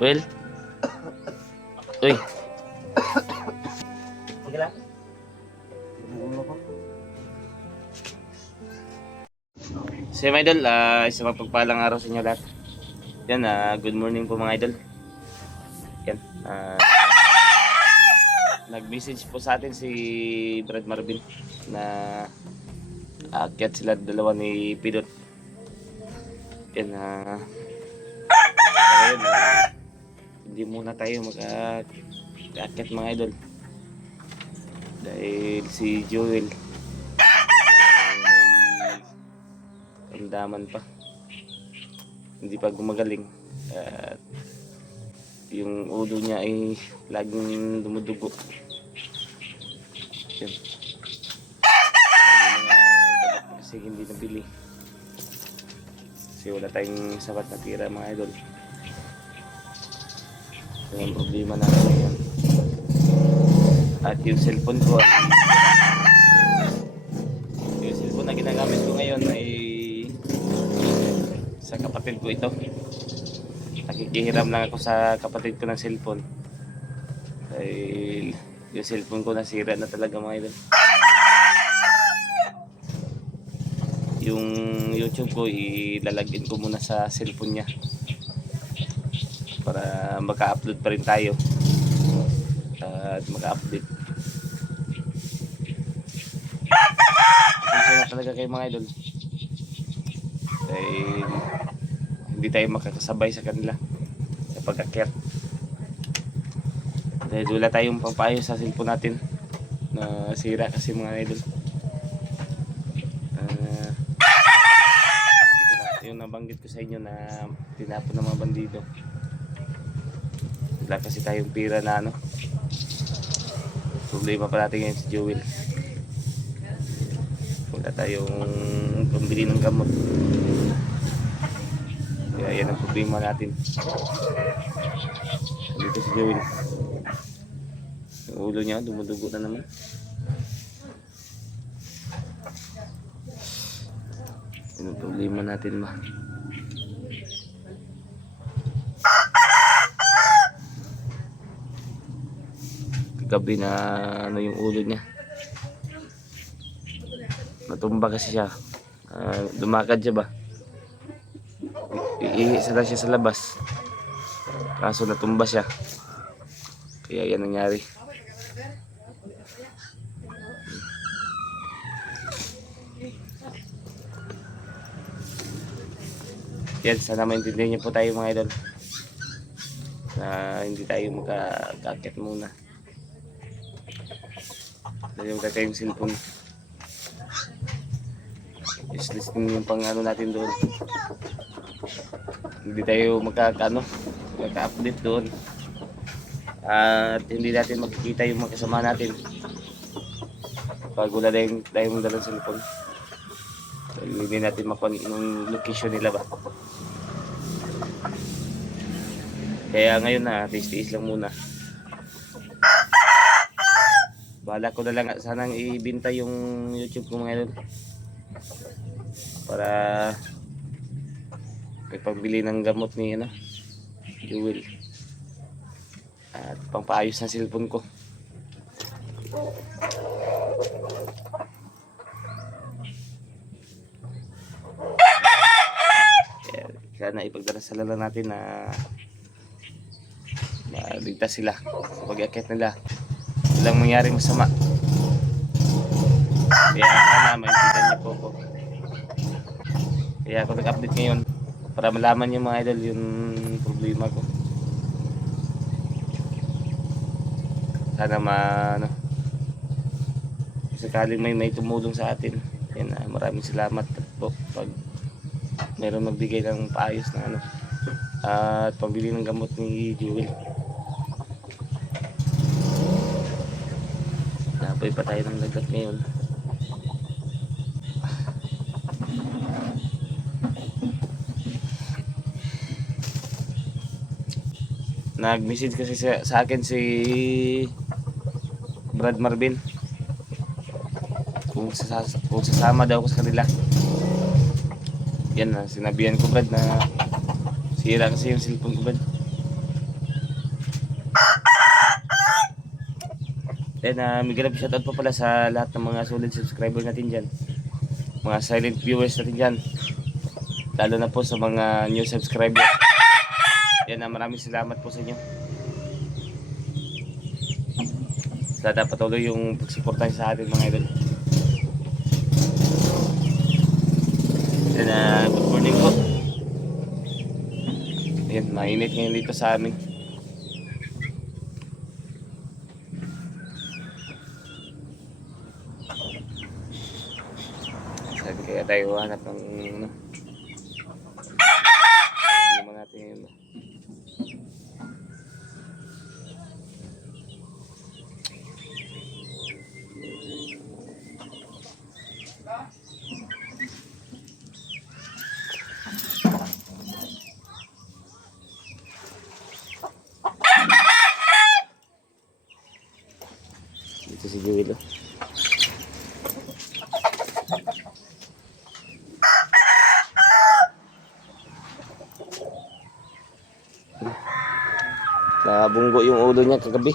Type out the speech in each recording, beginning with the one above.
Well, uy. Sige lang. So mga idol, isang mapagpalang araw sa inyo lahat. Yan, good morning po mga idol. Yan, nag-message po sa atin si Brad Marvin na aakyat sila dalawa ni Pidot. Yan, ngayon, hindi muna tayo mag-aakyat mga idol. Dahil si Joel may karamdaman pa, hindi pa gumagaling at yung ulo niya ay laging dumudugo. Yan. Ang mga gamot kasi hindi nabili kasi wala tayong sapat na tira mga idol. So yung problema natin ngayon. At yung cellphone ko, yung cellphone na ginagamit ko ngayon ay sa kapatid ko ito. Nakikihiram lang ako sa kapatid ko ng cellphone dahil yung cellphone ko nasira na talaga mga idol. Yung YouTube ko ilalagin ko muna sa cellphone niya para maka-upload pa rin tayo at maka-update. Pasensya na talaga kayo mga idol dahil hindi tayo makakasabay sa kanila sa pag-akyat dahil wala tayong pampaayos sa cellphone natin na sira kasi mga idol. Yung nabanggit ko sa inyo na tinapon ng mga bandido, wala kasi tayong pira na problema pa natin ngayon si Joel. Wala tayong pambili ng gamot. Kaya yan ang problema natin. Dito si Joel. Yung ulo niya dumudugo na naman. Yan ang problema natin ba? Gabi na yung ulo niya, natumba kasi siya, lumakad siya ba, iisa na siya sa labas kaso natumba siya, kaya yan nangyari. Yan, sana maintindihan niyo po tayo mga idol na hindi tayo magkakakit muna. Yung kayong cellphone is listening yung pang natin doon, hindi tayo magka-update doon at hindi natin makikita yung mga kasama natin pag wala tayong dalang cellphone. So, hindi natin makuha yung location nila ba, kaya ngayon na tiis-tiis lang muna. Bahala ko na lang sanang ibenta yung YouTube ko mga idol para may pagbili ng gamot ni Joel at pangpaayos ng cellphone ko. Kaya sana ipagdarasal lang natin na maligtas sila sa pag-aakyat nila, walang mangyaring masama. Kaya sana maintindihan niyo po ako. Kaya ako nag-update ngayon para malaman niyo mga idol yung problema ko. Sana sakaling may tumulong sa atin. Yan, maraming salamat po pag mayroon magbigay ng paayos na at pambili ng gamot ni Joel. Napoy pa tayo ng lagat ngayon. Nag-message kasi sa akin si Brad Marvin kung sasama daw ako sa kanila. Yan, sinabihan ko Brad na Sira kasi yung cellphone ko ba? Then, may shoutout pa pala sa lahat ng mga solid subscriber natin dyan. Mga silent viewers natin dyan. Lalo na po sa mga new subscriber. Yan, maraming salamat po sa inyo. Sana patuloy yung pagsuportahan sa atin mga idol. Then, good morning po. Ayan, mainit ngayon dito sa amin. Sabi kaya tayo hanap ng hindi mo natin yun. Dito si Joel. Nabunggo yung ulo niya kagabi.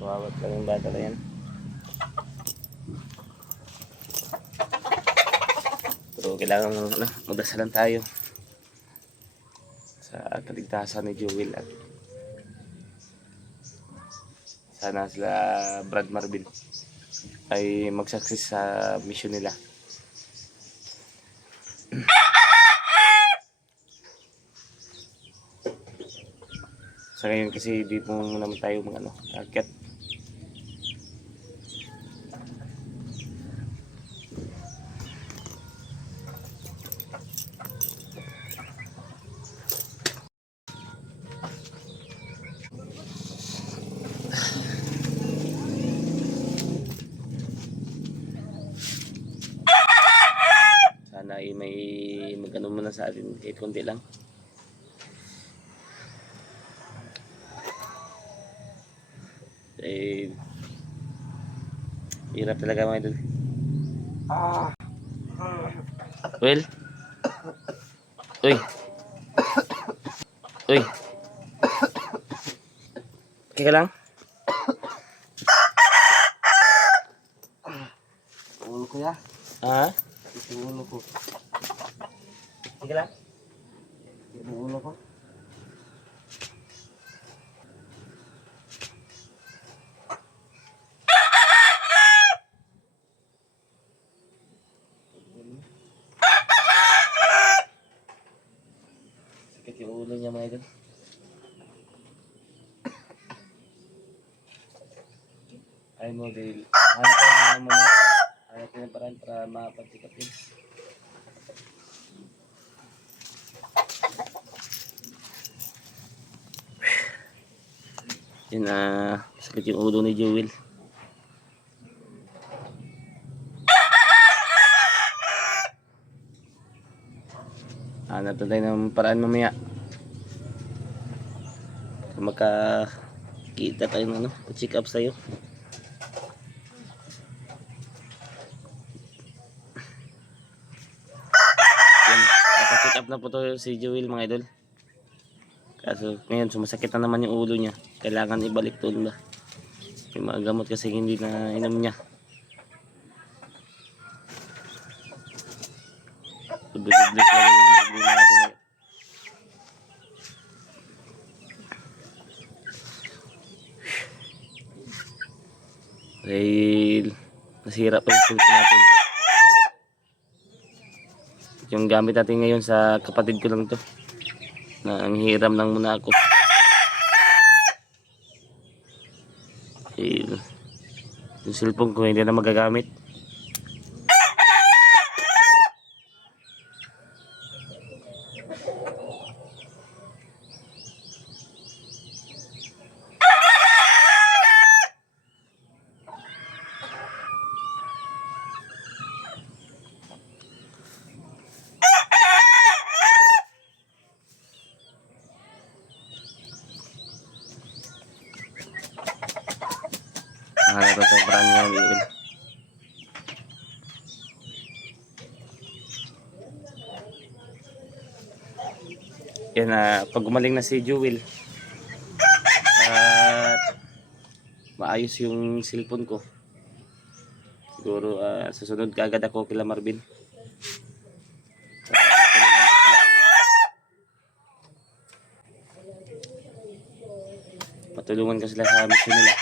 Wawat lang yung bata na yan. Pero kailangan magdasalan tayo sa kaligtasan ni Joel at sana sila Brad Marvin ay mag-success sa mission nila. Sa ngayon kasi di po naman tayo target. Sana ay may magano muna sa atin kahit konti lang. Eh, hirap talaga mga idol. Well, uy, uy, okay ka lang? Ulo ko ya. Ha? Yung ulo ko. Okay lang? Yung ulo ko. Sakit yung ulo niya mga idol. Ay mo dahil hanap tayo ng muna. Hanap tayo ng paraan para mapagsikap yun. Yun sakit yung ulo ni Joel. Hanap tayo ng paraan mamaya. Makakita tayo ng check up sa'yo. Yan, naka-check up na po to si Joel mga idol. Kaso ngayon sumasakit na naman yung ulo niya. Kailangan ibalik doon ba. May mga gamot kasi hindi na inom niya. Dublik-dublik lang yung problema natin ngayon. Dahil nasira pa yung cellphone natin. Yung gamit natin ngayon sa kapatid ko lang to. Na ang hiram lang muna ako. Yung cellphone ko hindi na magagamit. Hanap tayo parang Yan pag gumaling na si Jewel at maayos yung cellphone ko, siguro susunod kaagad ako kila Marvin. Patulungan ko sila sa mission nila.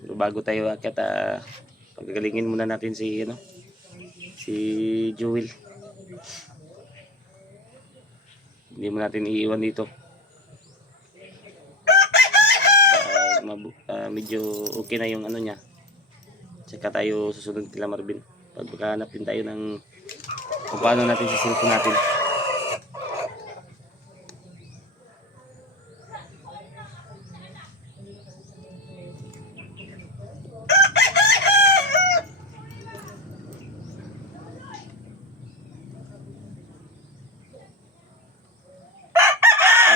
Pero bago tayo akit, pagagalingin muna natin si Jewel. Hindi mo natin iiwan dito. Medyo okay na yung niya. Tsaka tayo susunod kila Marvin. Paghanap din tayo ng kung paano natin sa cellphone natin.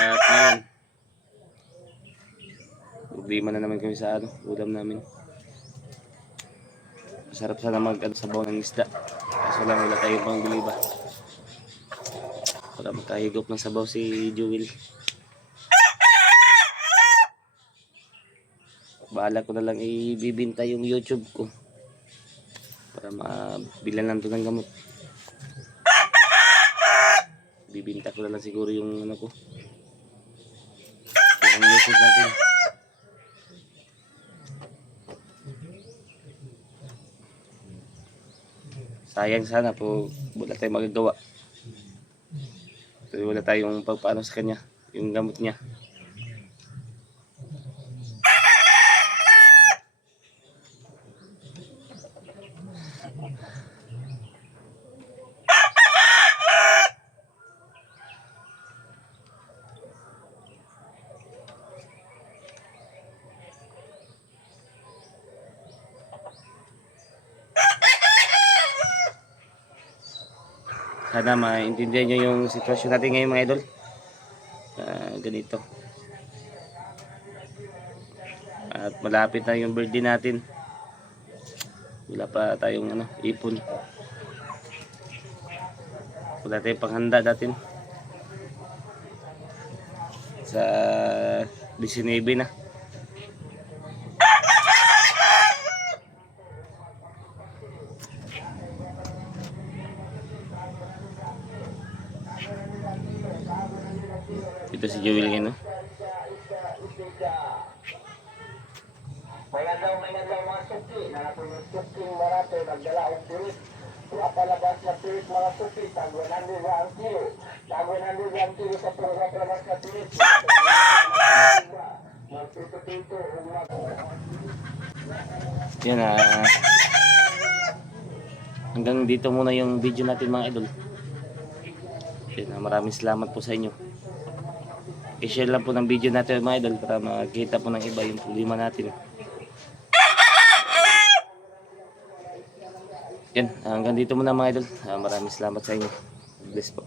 At ngayon, problema na naman kami sa ulam namin. Masarap sana sabaw ng isda. Kaso lang wala tayong pangbili ba. Para makahigop ng sabaw si Jewel. Bahala ko na lang ibibinta yung YouTube ko. Para mabilan lang to ng gamot. Bibinta ko na lang siguro yung ko. Yung YouTube natin. Sayang sana po wala tayong magagawa. Pero wala tayong pagpaano sa kanya, yung gamot niya. Sana maintindihan nyo yung sitwasyon natin ngayon mga idol. Ganito. At malapit na yung birthday natin. Wala pa tayong ipon. Wala tayong panghanda natin. Sa 19 na. Ito si Jewel ngayon, no? Magandang mga suki na natulog suking marate nagdala og turis. Palabas na turis mga suki tag 100 ang kilo. Tag 100 ang kilo sa palabas na turis. Magpipito Yan hanggang dito muna yung video natin mga idol. Yan, maraming salamat po sa inyo. I-share lang po ng video natin mga idol para makita po ng iba yung problema natin. Yan, hanggang dito muna mga idol. Maraming salamat sa inyo. Bless po.